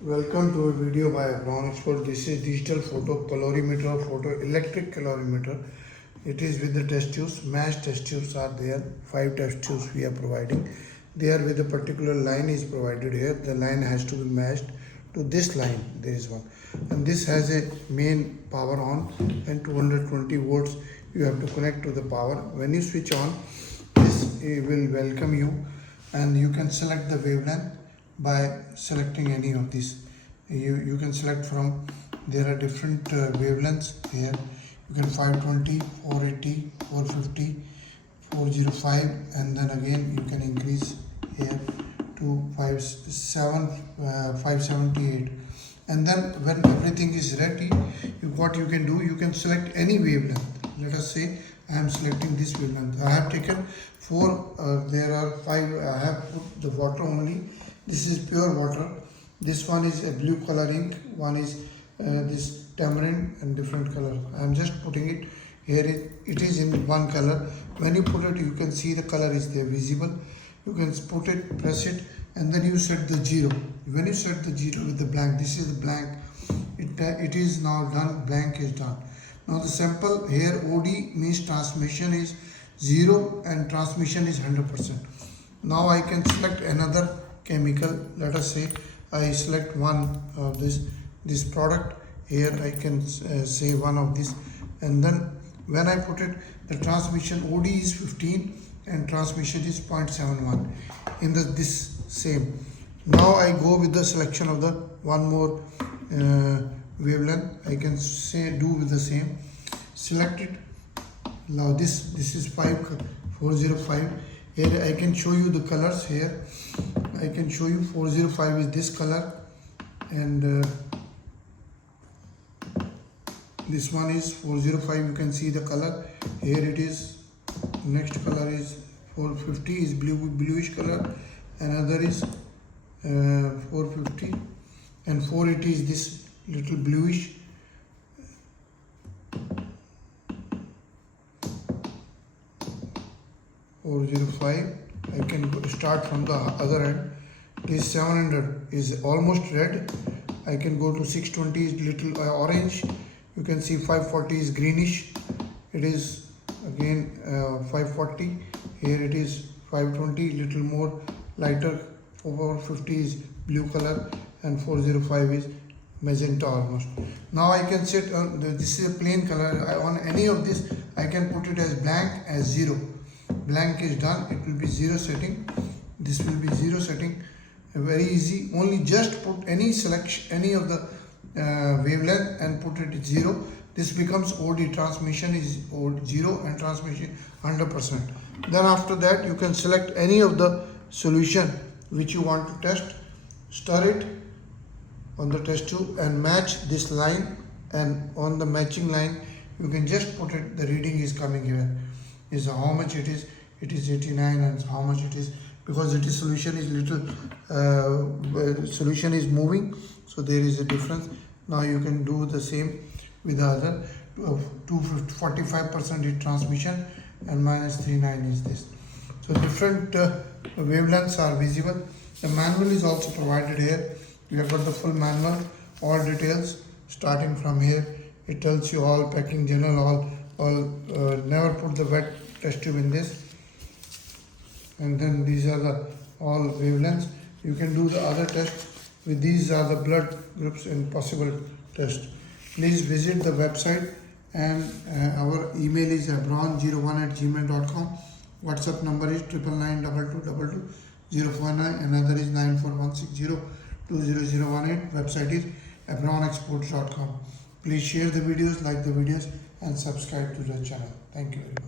Welcome to a video by Abron Expert. This is Digitalphotocalorimeter or photoelectriccalorimeter. It is with the test tubes. Matched test tubes are there. 5 test tubes we are providing. They are with a particular line is provided here. The line has to be matched to this line. There is one. And this has a main power on and 220 volts. You have to connect to the power. When you switch on, this will welcome you and you can select the wavelength by selecting any of these. You can select from, there are different wavelengths here. You can 520, 480, 450, 405, and then again you can increase here to 578. And then when everything is ready, what you can do, you can select any wavelength. Let us say I am selecting this wavelength. I have taken 4, there are 5, I have put the water only. This is pure water. This one is a blue color ink. One is this tamarind and different color. I am just putting it here. It is in one color. When you put it, you can see the color is there visible. You can put it, press it, and then you set the 0. When you set the 0 with the blank, this is the blank. It is now done. Blank is done. Now the sample here, OD means transmission is 0 and transmission is 100%. Now I can select another chemical. Let us say I select one of this product. Here I can say one of this, and then when I put it, the transmission OD is 15 and transmission is 0.71 in this same. Now I go with the selection of the one more wavelength. I can say do with the same. Select it. Now this is 405. Here I can show you the colors. Here I can show you 405 is this color, and this one is 405. You can see the color. Here it is. Next color is 450 is bluish color. Another is 450, and 480 is this little bluish. .405. I can start from the other end. This 700 is almost red. I can go to 620 is little orange. You can see 540 is greenish. It is again 540. Here it is 520, little more lighter. 450 is blue color, and 405 is magenta almost. Now I can set on this is a plain color. On any of this I can put it as blank, as 0. Blank is done. It will be 0 setting. This will be 0 setting. Very easy. Only just put any selection, any of the wavelength, and put it at 0. This becomes OD. Transmission is 0 and transmission 100%. Then after that you can select any of the solution which you want to test. Stir it on the test tube and match this line, and on the matching line you can just put it. The reading is coming here. Is how much it is 89, and how much it is, because it is solution is little solution is moving, so there is a difference. Now you can do the same with the other. 45% is transmission and -39 is this. So different wavelengths are visible. The manual is also provided here. You have got the full manual, all details starting from here. It tells you all packing journal, never put the wet test tube in this, and then these are the all wavelengths. You can do the other tests with these are the blood groups and possible test. Please visit the website, and our email is abron01@gmail.com. WhatsApp number is 9992222049. Another is 9416020018. Website is abronexports.com. Please share the videos, like the videos, and subscribe to the channel. Thank you very much.